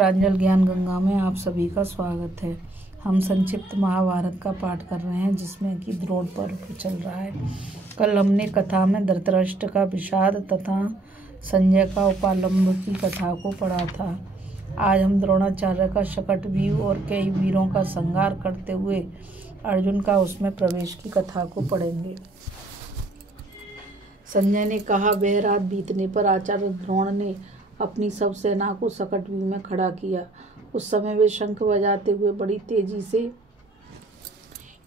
प्रांजल ज्ञान गंगा में आप सभी का स्वागत है। हम संक्षिप्त महाभारत का पाठ कर रहे हैं, जिसमें कि द्रोण पर्व चल रहा है। कल हमने कथा में धृतराष्ट्र का विषाद तथा संजय का उपालंब की कथा को पढ़ा था। आज हम द्रोणाचार्य का शकटव्यूह और कई वीरों का संहार करते हुए अर्जुन का उसमें प्रवेश की कथा को पढ़ेंगे। संजय ने कहा, वह रात बीतने पर आचार्य द्रोण ने अपनी सब सेना को शकटव्यूह में खड़ा किया। उस समय वे शंख बजाते हुए बड़ी तेजी से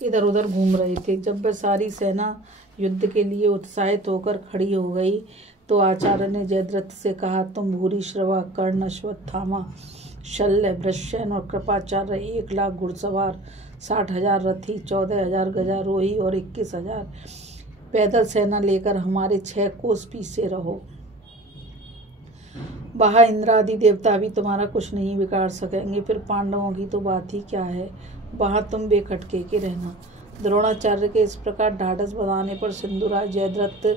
इधर उधर घूम रहे थे। जब वह सारी सेना युद्ध के लिए उत्साहित होकर खड़ी हो गई तो आचार्य ने जयद्रथ से कहा, तुम भूरिश्रवा, कर्ण, अश्वत्थामा, शल्य, वृषसेन और कृपाचार्य 1,00,000 घुड़सवार, 60,000 रथी, 14,000 गजारोही और 21,000 पैदल सेना लेकर हमारे 6 कोस पीछे रहो। वहाँ इंद्र आदि देवता भी तुम्हारा कुछ नहीं बिगाड़ सकेंगे। फिर पांडवों की तो बात ही क्या है, वहाँ तुम बेखटके के रहना। द्रोणाचार्य के इस प्रकार ढाढ़स बंधाने पर सिंधुराज जयद्रथ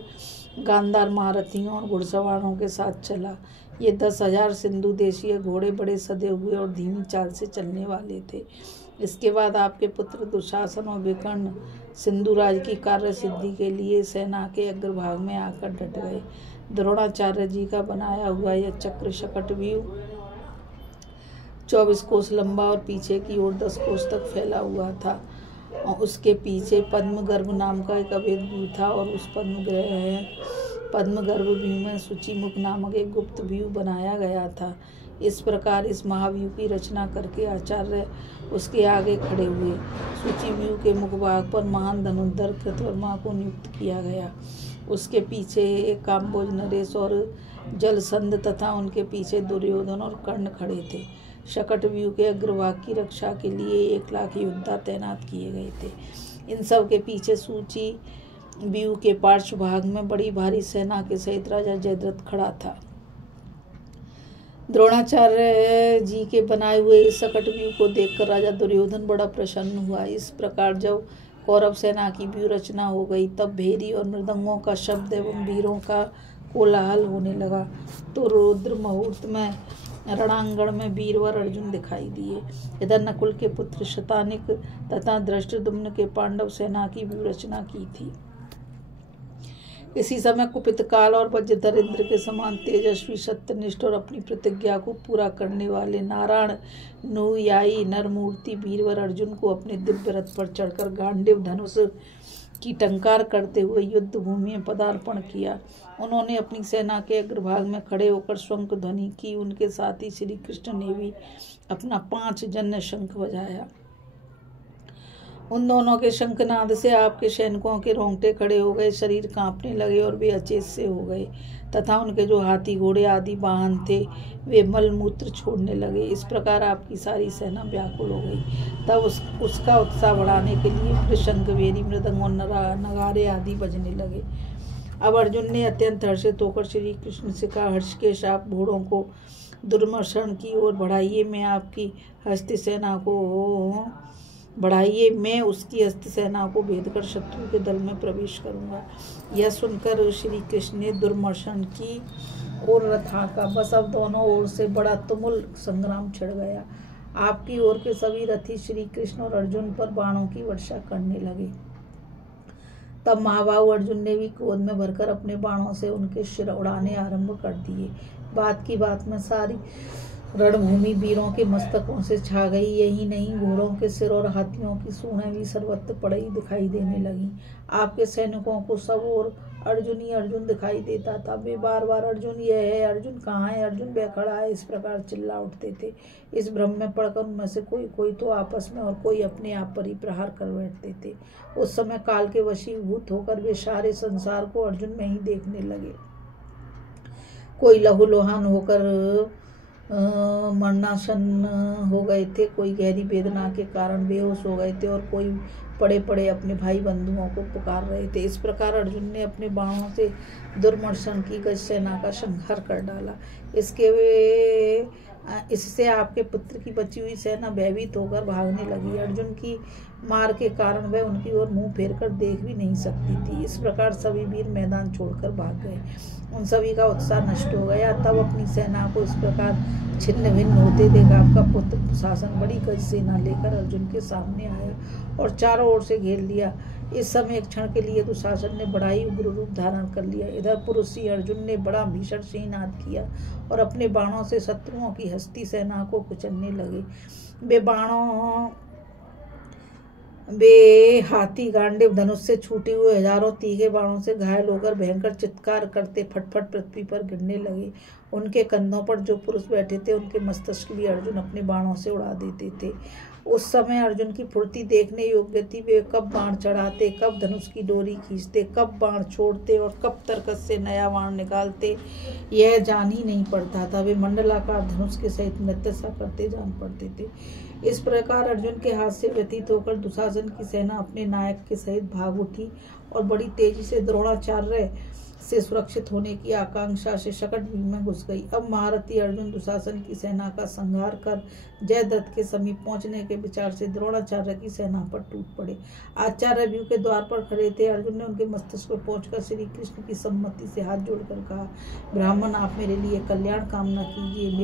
गांधार महारथियों और घुड़सवारों के साथ चला। ये 10,000 सिंधु देशीय घोड़े बड़े सदे हुए और धीमी चाल से चलने वाले थे। इसके बाद आपके पुत्र दुशासन और विकर्ण सिंधुराज की कार्य सिद्धि के लिए सेना के अग्रभाग में आकर डट गए। द्रोणाचार्य जी का बनाया हुआ यह चक्र शकटव्यूह 24 कोस लंबा और पीछे की ओर 10 कोस तक फैला हुआ था। और उसके पीछे पद्मगर्भ नाम का एक अभेद व्यूह था और उस पद्मगर्भ व्यूह में सूचीमुख नामक एक गुप्त व्यूह बनाया गया था। इस प्रकार इस महाव्यूह की रचना करके आचार्य उसके आगे खड़े हुए। सूची व्यूह के मुखभाग पर महान धनुर्धर कृतवर्मा को नियुक्त किया गया। उसके पीछे एक काम्बोज, नरेश और जलसंध तथा उनके पीछे दुर्योधन और कर्ण खड़े थे। शकटव्यूह के अग्रभाग की रक्षा के लिए 1,00,000 योद्धा तैनात किए गए थे। इन सब के पीछे सूची व्यूह के पार्श्व भाग में बड़ी भारी सेना के सहित राजा जयद्रथ खड़ा था। द्रोणाचार्य जी के बनाए हुए इस शकटव्यूह को देखकर राजा दुर्योधन बड़ा प्रसन्न हुआ। इस प्रकार जब कौरव सेना की व्यूह रचना हो गई, तब भेरी और मृदंगों का शब्द एवं वीरों का कोलाहल होने लगा। तो रुद्र मुहूर्त में रणांगण में वीरवर अर्जुन दिखाई दिए। इधर नकुल के पुत्र शतानिक तथा धृष्टद्युम्न के पांडव सेना की व्यूह रचना की थी। इसी समय कुपित काल और वज्रधर इंद्र के समान तेजस्वी, सत्यनिष्ठ और अपनी प्रतिज्ञा को पूरा करने वाले नारायण नुयायी नरमूर्ति वीरवर अर्जुन को अपने दिव्य रथ पर चढ़कर गांडीव धनुष की टंकार करते हुए युद्ध भूमि में पदार्पण किया। उन्होंने अपनी सेना के अग्रभाग में खड़े होकर शंख ध्वनि की। उनके साथ ही श्री कृष्ण ने भी अपना 5 जन्य शंख बजाया। उन दोनों के शंखनाद से आपके सैनिकों के रोंगटे खड़े हो गए, शरीर कांपने लगे और वे अचेत से हो गए तथा उनके जो हाथी घोड़े आदि वाहन थे वे मलमूत्र छोड़ने लगे। इस प्रकार आपकी सारी सेना व्याकुल हो गई। तब उसका उत्साह बढ़ाने के लिए फिर शंख, भेरी, मृदंग और नगारे आदि बजने लगे। अब अर्जुन ने अत्यंत हर्षित होकर श्री कृष्ण से कहा, हर्ष के साथ घोड़ों को दुर्मर्शन की ओर बढ़ाइए। मैं आपकी हस्ती सेना को बढ़ाइए, मैं उसकी हस्त सेना को भेद कर शत्रु के दल में प्रवेश करूंगा। यह सुनकर श्री कृष्ण ने दुर्मर्शन की ओर रथ हाँका। बस अब दोनों ओर से बड़ा तुमुल संग्राम छिड़ गया। आपकी ओर के सभी रथी श्री कृष्ण और अर्जुन पर बाणों की वर्षा करने लगे। तब महाबाहु अर्जुन ने भी क्रोध में भरकर अपने बाणों से उनके सिर उड़ाने आरंभ कर दिए। बात की बात में सारी रणभूमि वीरों के मस्तकों से छा गई। यही नहीं, घोड़ों के सिर और हाथियों की सूंडें भी सर्वत्र पड़ी दिखाई देने लगी। आपके सैनिकों को सब ओर अर्जुन ही अर्जुन दिखाई देता था। वे बार बार अर्जुन यह है, अर्जुन कहाँ है, अर्जुन वह खड़ा है, इस प्रकार चिल्ला उठते थे। इस भ्रम में पड़कर उनमें से कोई तो आपस में और कोई अपने आप पर ही प्रहार कर बैठते थे। उस समय काल के वशीभूत होकर वे सारे संसार को अर्जुन में ही देखने लगे। कोई लहूलुहान होकर मरणासन हो गए थे, कोई गहरी वेदना के कारण बेहोश हो गए थे और कोई पड़े पड़े अपने भाई बंधुओं को पुकार रहे थे। इस प्रकार अर्जुन ने अपने बाणों से दुर्मर्शन की गज सेना का संहार कर डाला। इसके इससे आपके पुत्र की बची हुई सेना भयभीत होकर भागने लगी। अर्जुन की मार के कारण वह उनकी ओर मुंह फेरकर देख भी नहीं सकती थी। इस प्रकार सभी वीर मैदान छोड़कर भाग गए। उन सभी का उत्साह नष्ट हो गया। तब अपनी सेना को इस प्रकार छिन्न भिन्न होते देखा आपका पुत्र दुशासन बड़ी गज सेना लेकर अर्जुन के सामने आया और चारों ओर से घेर लिया। इस समय एक क्षण के लिए दुशासन ने बड़ा ही उग्र रूप धारण कर लिया। इधर पुरुषी अर्जुन ने बड़ा भीषण सिंहनाद किया और अपने बाणों से शत्रुओं की हस्ती सेना को कुचलने लगे। वे हाथी गांडीव धनुष से छूटे हुए हजारों तीखे बाणों से घायल होकर भयंकर चित्कार करते फटफट पृथ्वी पर गिरने लगे। उनके कंधों पर जो पुरुष बैठे थे उनके मस्तिष्क भी अर्जुन अपने बाणों से उड़ा देते थे। उस समय अर्जुन की फुर्ती देखने योग्य थी। वे कब बाण चढ़ाते, कब धनुष की डोरी खींचते, कब बाण छोड़ते और कब तरकस से नया बाण निकालते, यह जान ही नहीं पड़ता था। वे मंडलाकार धनुष के सहित नृत्य सा करते जान पड़ते थे। इस प्रकार अर्जुन के हाथ से व्यतीत होकर दुशासन की सेना अपने नायक के सहित भाग उठी और बड़ी तेजी से द्रोणाचार्य से सुरक्षित होने की आकांक्षा से शकट भीम में घुस गई। अब महारथी अर्जुन दुशासन की सेना का संहार कर जयद्रथ के समीप पहुंचने के विचार से द्रोणाचार्य की सेना पर टूट पड़े। आचार्य व्यू के द्वार पर खड़े थे। अर्जुन ने उनके मस्तिष्क पर पहुंचकर श्री कृष्ण की सम्मति से हाथ जोड़कर कहा, ब्राह्मण आप मेरे लिए कल्याण कामना कीजिए।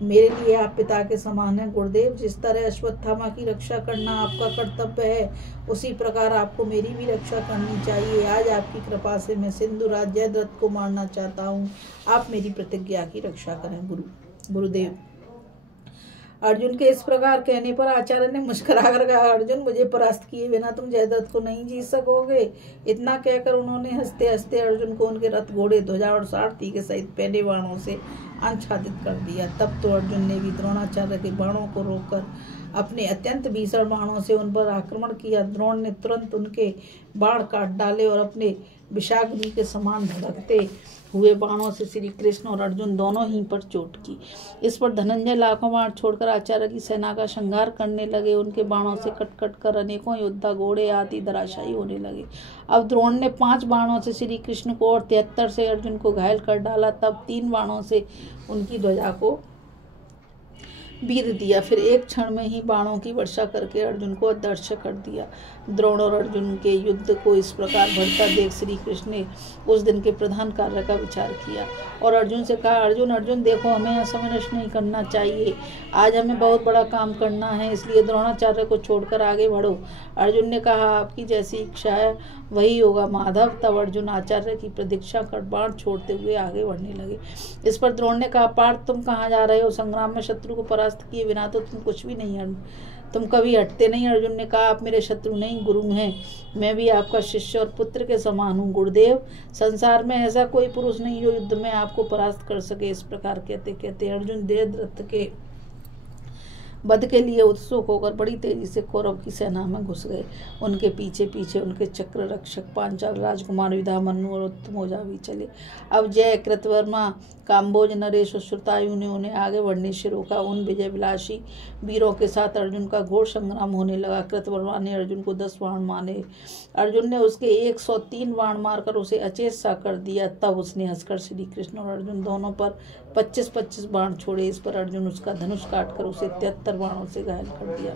मेरे लिए आप पिता के समान हैं गुरुदेव। जिस तरह अश्वत्थामा की रक्षा करना आपका कर्तव्य है, उसी प्रकार आपको मेरी भी रक्षा करनी चाहिए। आज आपकी कृपा से मैं सिंधुराज जयद्रथ को मारना चाहता हूँ। आप मेरी प्रतिज्ञा की रक्षा करें गुरुदेव। अर्जुन के इस प्रकार कहने पर आचार्य ने मुस्कुरा कर कहा, अर्जुन मुझे परास्त किए बिना तुम जयद्रथ को नहीं जीत सकोगे। इतना कहकर उन्होंने हंसते हंसते अर्जुन को उनके रथ, घोड़े, ध्वजा और सारथी के सहित पहने बाणों से आच्छादित कर दिया। तब तो अर्जुन ने भी द्रोणाचार्य के बाणों को रोककर अपने अत्यंत भीषण बाणों से उन पर आक्रमण किया। द्रोण ने तुरंत उनके बाण काट डाले और अपने विषाग्नि के समान धड़कते हुए बाणों से श्री कृष्ण और अर्जुन दोनों ही पर चोट की। इस पर धनंजय लाखों बाण छोड़कर आचार्य की सेना का संहार करने लगे। उनके बाणों से कट कट कर अनेकों योद्धा, घोड़े आदि धराशायी होने लगे। अब द्रोण ने 5 बाणों से श्री कृष्ण को और 73 से अर्जुन को घायल कर डाला। तब 3 बाणों से उनकी ध्वजा को बीध दिया। फिर एक क्षण में ही बाणों की वर्षा करके अर्जुन को अदृश्य कर दिया। द्रोण और अर्जुन के युद्ध को इस प्रकार बढ़ता देख श्री कृष्ण ने उस दिन के प्रधान कार्य का विचार किया और अर्जुन से कहा, अर्जुन देखो, हमें यहाँ समय नष्ट नहीं करना चाहिए। आज हमें बहुत बड़ा काम करना है, इसलिए द्रोणाचार्य को छोड़कर आगे बढ़ो। अर्जुन ने कहा, आपकी जैसी इच्छा है वही होगा माधव। तब अर्जुन आचार्य की प्रतीक्षा कर बाण छोड़ते हुए आगे बढ़ने लगे। इस पर द्रोण ने कहा, पार्थ तुम कहाँ जा रहे हो? संग्राम में शत्रु को परास्त किए बिना तो तुम कुछ भी नहीं, तुम कभी हटते नहीं। अर्जुन ने कहा, आप मेरे शत्रु नहीं गुरु हैं, मैं भी आपका शिष्य और पुत्र के समान हूँ गुरुदेव। संसार में ऐसा कोई पुरुष नहीं जो युद्ध में आपको परास्त कर सके। इस प्रकार कहते कहते अर्जुन जयद्रथ के वध के लिए उत्सुक होकर बड़ी तेजी से कौरव की सेना में घुस गए। उनके पीछे पीछे उनके चक्र रक्षक पांचाल राजकुमार विधामन्यु और उत्तमौजा भी चले। अब जय, कृतवर्मा, काम्बोज, नरेश और श्रुतायु ने उन्हें आगे बढ़ने से रोका। उन विजय विलासी वीरों के साथ अर्जुन का घोर संग्राम होने लगा। कृतवर्मा ने अर्जुन को 10 बाण मारे। अर्जुन ने उसके 103 बाण मारकर उसे अचेत सा कर दिया। तब उसने हंसकर श्री कृष्ण और अर्जुन दोनों पर 25-25 बाण छोड़े। इस पर अर्जुन उसका धनुष काटकर उसे 73 बाणों से घायल कर दिया।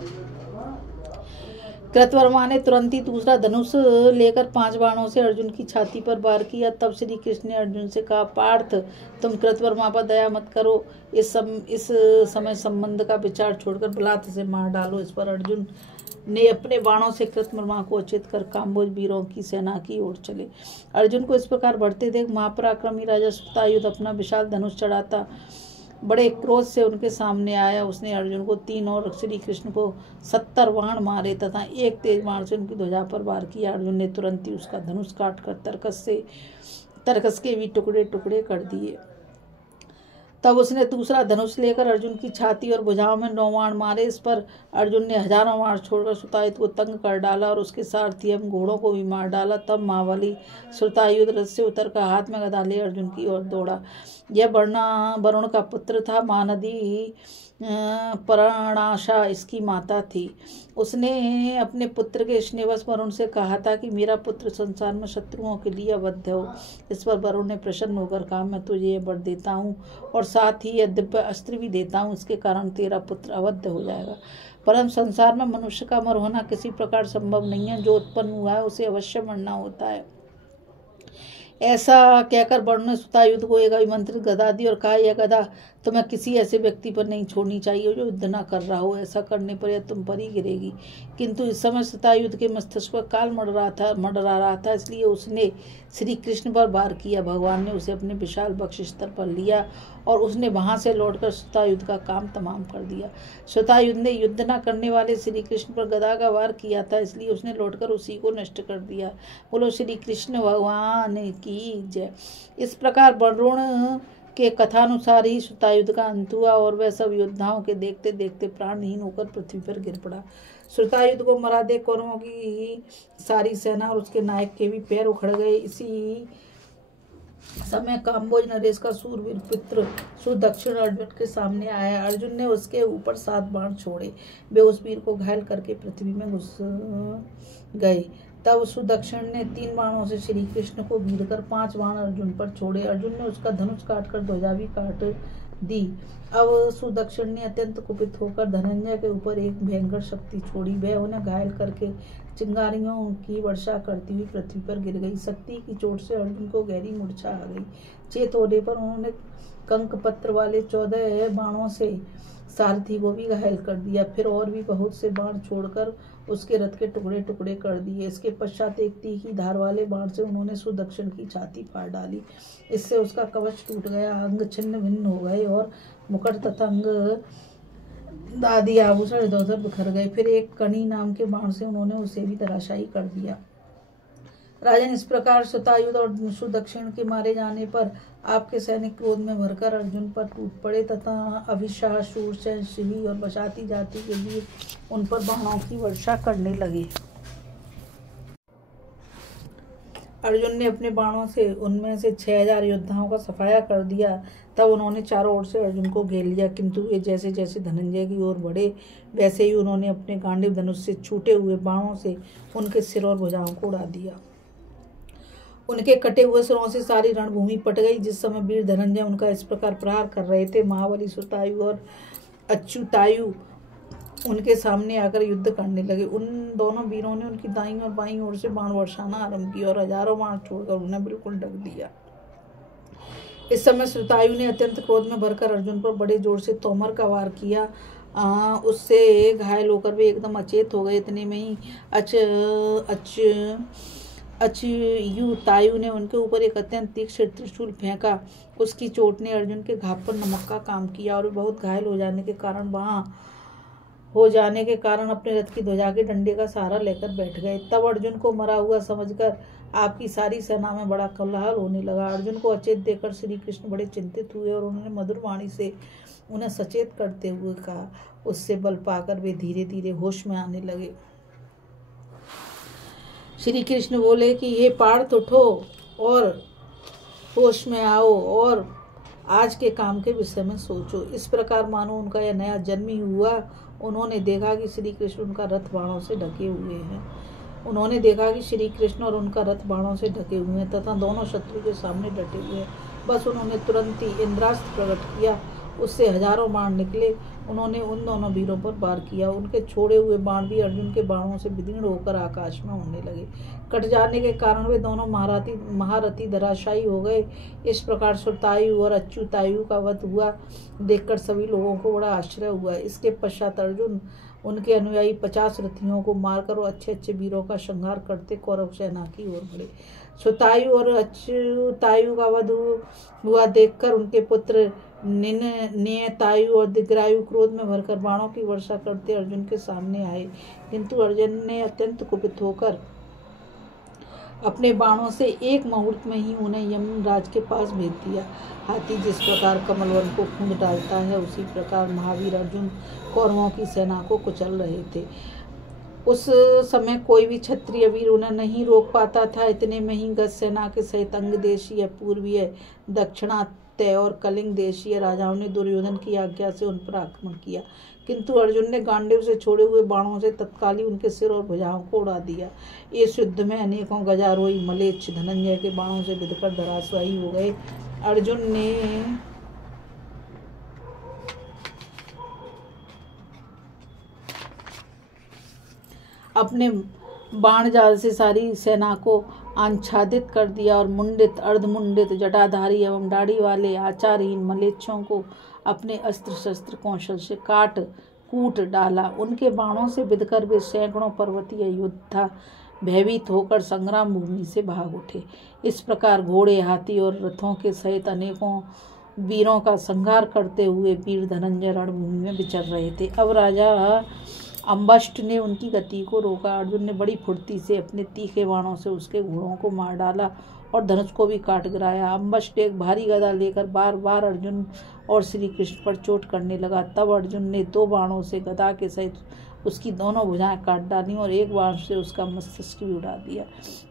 कृतवर्मा ने तुरंत ही दूसरा धनुष लेकर 5 बाणों से अर्जुन की छाती पर वार किया। तब श्री कृष्ण ने अर्जुन से कहा, पार्थ तुम कृतवर्मा पर दया मत करो, इस समय संबंध का विचार छोड़कर बलात् से मार डालो। इस पर अर्जुन ने अपने बाणों से कृतवर्मा को अचेत कर काम्बोज वीरों की सेना की ओर चले। अर्जुन को इस प्रकार बढ़ते देख महापराक्रमी राजा श्रुतायुध अपना विशाल धनुष चढ़ाता बड़े क्रोध से उनके सामने आया। उसने अर्जुन को 3 और श्री कृष्ण को 70 बाण मारे तथा एक तेज बाण से उनकी ध्वजा पर वार किया। अर्जुन ने तुरंत ही उसका धनुष काटकर तरकस के भी टुकड़े टुकड़े कर दिए। तब उसने दूसरा धनुष लेकर अर्जुन की छाती और भुजाओं में 9 बाण मारे। इस पर अर्जुन ने हजारों बाण छोड़कर श्रुतायुध को तंग कर डाला और उसके सारथी एवं घोड़ों को भी मार डाला। तब महाबली श्रुतायुध रथ से उतरकर हाथ में गदा ले अर्जुन की ओर दौड़ा। यह वरुण का पुत्र था। महानदी पर्णाशा इसकी माता थी। उसने अपने पुत्र के स्नेहवश वरुण से कहा था कि मेरा पुत्र संसार में शत्रुओं के लिए अवध्य हो। इस पर वरुण ने प्रसन्न होकर कहा, मैं तुझे यह वर देता हूँ और साथ ही यह दिव्य अस्त्र भी देता हूँ, इसके कारण तेरा पुत्र अवध हो जाएगा। परंतु संसार में मनुष्य का अमर होना किसी प्रकार संभव नहीं है। जो उत्पन्न हुआ है उसे अवश्य मरना होता है। ऐसा कहकर वरुण ने सुतायुध को एक अभिमंत्रित गदा दी और कहा, यह गदा तुम्हें किसी ऐसे व्यक्ति पर नहीं छोड़नी चाहिए जो युद्ध न कर रहा हो। ऐसा करने पर यह तुम पर ही गिरेगी। किंतु इस समय सुतायुध के मस्तिष्क पर काल मंडरा रहा था, इसलिए उसने श्री कृष्ण पर वार किया। भगवान ने उसे अपने विशाल बक्षस्थल पर लिया और उसने वहां से लौटकर सुतायुध का काम तमाम कर दिया। सुतायुध ने युद्ध न करने वाले श्री कृष्ण पर गदा का वार किया था, इसलिए उसने लौटकर उसी को नष्ट कर दिया। बोलो श्री कृष्ण भगवान की जय। इस प्रकार वरुण के कथानुसार ही सुतायुध का अंत हुआ और वह सब योद्धाओं के देखते देखते प्राणहीन होकर पृथ्वी पर गिर पड़ा। सुतायुध को मरा देख कौरवों की सारी सेना और उसके नायक के भी पैर उखड़ गए। इसी समय काम्बोज नरेश का सूरवीर पुत्र सुदक्षिण अर्जुन के सामने आया। अर्जुन ने उसके ऊपर 7 बाण छोड़े, वे उस वीर को घायल करके पृथ्वी में घुस गए। तब सुदक्षिण ने 3 बाणों से श्री कृष्ण को भीड़ कर 5 बाण अर्जुन पर छोड़े। अर्जुन ने उसका धनुष काटकर ध्वजा भी काट दी। अब सुदक्षिण ने अत्यंत कुपित होकर धनंजय के ऊपर एक भयंकर शक्ति छोड़ी। वह उन्हें घायल करके चिंगारियों की वर्षा करती हुई पृथ्वी पर गिर गई। शक्ति की चोट से अर्जुन को गहरी मूर्छा आ गई। चेत होने पर उन्होंने कंक पत्र वाले 14 बाणों से सारथी को भी घायल कर दिया। फिर और भी बहुत से बाण छोड़कर उसके रथ के टुकड़े टुकड़े कर दिए। इसके पश्चात एक तीखी धार वाले बाण से उन्होंने सुदक्षिण की छाती फाड़ डाली। इससे उसका कवच टूट गया, अंग छिन्न भिन्न हो गए और मुकुट तथा अंग आदि आभूषण इधर उधर बिखर गए। फिर एक कणी नाम के बाण से उन्होंने उसे भी धराशायी कर दिया। राजन, इस प्रकार सुतायुध और सुदक्षिण के मारे जाने पर आपके सैनिक क्रोध में भरकर अर्जुन पर टूट पड़े तथा अभिशाह, शूरसेन, शिवी और बसाती जाति के लिए उन पर बाणों की वर्षा करने लगे। अर्जुन ने अपने बाणों से उनमें से 6000 योद्धाओं का सफाया कर दिया। तब उन्होंने चारों ओर से अर्जुन को घेर लिया, किंतु वे जैसे जैसे धनंजय की ओर बढ़े वैसे ही उन्होंने अपने गांडीव धनुष से छूटे हुए बाणों से उनके सिर और भुजाओं को उड़ा दिया। उनके कटे हुए सिरों से सारी रणभूमि पट गई। जिस समय वीर धनंजय उनका इस प्रकार प्रहार कर रहे थे, महाबली सुतायु और अच्युतायु उनके सामने आकर युद्ध करने लगे। उन दोनों वीरों ने उनकी दाईं और बाईं ओर से बाण वर्षाना आरंभ किया और हजारों बाण छोड़कर उन्हें बिल्कुल ढक दिया। इस समय सुतायु ने अत्यंत क्रोध में भरकर अर्जुन पर बड़े जोर से तोमर का वार किया। उससे घायल होकर वे एकदम अचेत हो गए। इतने में ही अच्युतायु ने उनके ऊपर एक अत्यंत तीक्ष्ण त्रिशूल फेंका। उसकी चोट ने अर्जुन के घाव पर नमक का काम किया और बहुत घायल हो जाने के कारण अपने रथ की ध्वजा के डंडे का सहारा लेकर बैठ गए। तब अर्जुन को मरा हुआ समझकर आपकी सारी सेना में बड़ा कोलाहल होने लगा। अर्जुन को अचेत देखकर श्री कृष्ण बड़े चिंतित हुए और उन्होंने मधुर वाणी से उन्हें सचेत करते हुए कहा। उससे बल पाकर वे धीरे धीरे होश में आने लगे। श्री कृष्ण बोले कि हे पार्थ, उठो और होश में आओ और आज के काम के विषय में सोचो। इस प्रकार मानो उनका यह नया जन्म ही हुआ। उन्होंने देखा कि श्री कृष्ण उनका रथ बाणों से ढके हुए हैं। उन्होंने देखा कि श्री कृष्ण और उनका रथ बाणों से ढके हुए हैं तथा दोनों शत्रु के सामने डटे हुए हैं। बस उन्होंने तुरंत ही इंद्रास्त्र प्रकट किया, उससे हजारों बाण निकले। उन्होंने उन दोनों वीरों पर वार किया। उनके छोड़े हुए बाण भी अर्जुन के बाणों से विदीर्ण होकर आकाश में उड़ने लगे। कट जाने के कारण वे दोनों महारथी धराशायी हो गए। इस प्रकार सुतायु और अच्युतायु का वध हुआ देखकर सभी लोगों को बड़ा आश्चर्य हुआ। इसके पश्चात अर्जुन उनके अनुयायी 50 रथियों को मारकर और अच्छे अच्छे वीरों का संहार करते कौरव सेना की ओर बढ़े। सुतायु और अच्युतायु का वध हुआ देखकर उनके पुत्र नियतायु और दिग्रायु क्रोध में भरकर बाणों की वर्षा करते अर्जुन के सामने आए, किंतु अर्जुन ने अत्यंत कुपित होकर अपने बाणों से एक मुहूर्त में ही उन्हें यमराज के पास भेज दिया। हाथी जिस प्रकार कमलवन को खूंद डालता है, उसी प्रकार महावीर अर्जुन कौरवों की सेना को कुचल रहे थे। उस समय कोई भी क्षत्रिय वीर उन्हें नहीं रोक पाता था। इतने में ही गज सेना के सहित अंग देशीय, पूर्वीय, दक्षिणात्य और कलिंग देशीय राजाओं ने दुर्योधन की आज्ञा से उन पर आक्रमण किया, किंतु अर्जुन ने गांडीव से छोड़े हुए बाणों से तत्काल ही उनके सिर और भुजाओं को उड़ा दिया। इस युद्ध में अनेकों गजारोही मलेच्छ धनंजय के बाणों से बिधकर धराशायी हो गए। अर्जुन ने अपने बाण जाल से सारी सेना को आच्छादित कर दिया और मुंडित, अर्धमुंडित, जटाधारी एवं दाढ़ी वाले आचारहीन मलेच्छों को अपने अस्त्र शस्त्र कौशल से काट कूट डाला। उनके बाणों से बिधकर वे सैकड़ों पर्वतीय योद्धा भयभीत होकर संग्राम भूमि से भाग उठे। इस प्रकार घोड़े, हाथी और रथों के सहित अनेकों वीरों का संहार करते हुए वीर धनंजय रणभूमि में विचर रहे थे। अब राजा अम्बष्ट ने उनकी गति को रोका। अर्जुन ने बड़ी फुर्ती से अपने तीखे बाणों से उसके घोड़ों को मार डाला और धनुष को भी काट गिराया। अम्बष्ट एक भारी गदा लेकर बार बार अर्जुन और श्री कृष्ण पर चोट करने लगा। तब अर्जुन ने 2 बाणों से गदा के सहित उसकी दोनों भुजाएं काट डाली और एक बाण से उसका मस्तिष्क भी उड़ा दिया।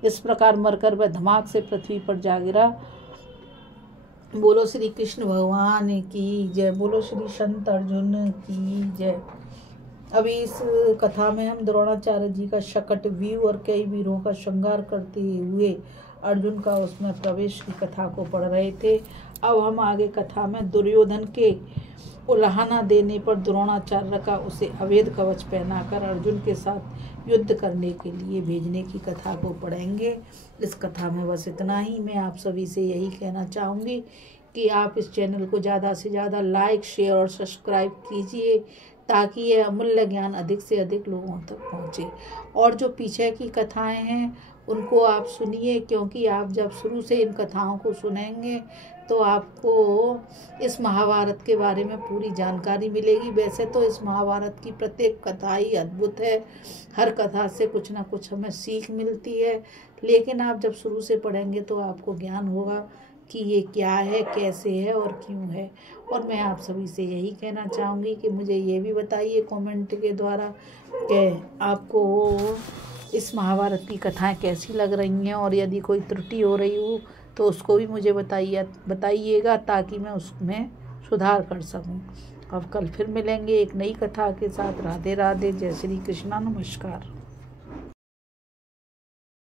इस प्रकार मरकर वह धमाक से पृथ्वी पर जा गिरा। बोलो श्री कृष्ण भगवान की जय। बोलो श्री संत अर्जुन की जय। अभी इस कथा में हम द्रोणाचार्य जी का शकट व्यूह और कई वीरों का श्रृंगार करते हुए अर्जुन का उसमें प्रवेश की कथा को पढ़ रहे थे। अब हम आगे कथा में दुर्योधन के उलाहना देने पर द्रोणाचार्य का उसे अवैध कवच पहनाकर अर्जुन के साथ युद्ध करने के लिए भेजने की कथा को पढ़ेंगे। इस कथा में बस इतना ही। मैं आप सभी से यही कहना चाहूँगी कि आप इस चैनल को ज़्यादा से ज़्यादा लाइक, शेयर और सब्सक्राइब कीजिए ताकि ये अमूल्य ज्ञान अधिक से अधिक लोगों तक पहुँचे। और जो पीछे की कथाएं हैं उनको आप सुनिए, क्योंकि आप जब शुरू से इन कथाओं को सुनेंगे तो आपको इस महाभारत के बारे में पूरी जानकारी मिलेगी। वैसे तो इस महाभारत की प्रत्येक कथा ही अद्भुत है, हर कथा से कुछ ना कुछ हमें सीख मिलती है, लेकिन आप जब शुरू से पढ़ेंगे तो आपको ज्ञान होगा कि ये क्या है, कैसे है और क्यों है। और मैं आप सभी से यही कहना चाहूँगी कि मुझे ये भी बताइए कमेंट के द्वारा कि आपको इस महाभारत की कथाएं कैसी लग रही हैं, और यदि कोई त्रुटि हो रही हो तो उसको भी मुझे बताइएगा ताकि मैं उसमें सुधार कर सकूं। अब कल फिर मिलेंगे एक नई कथा के साथ। राधे राधे, जय श्री कृष्णा, नमस्कार।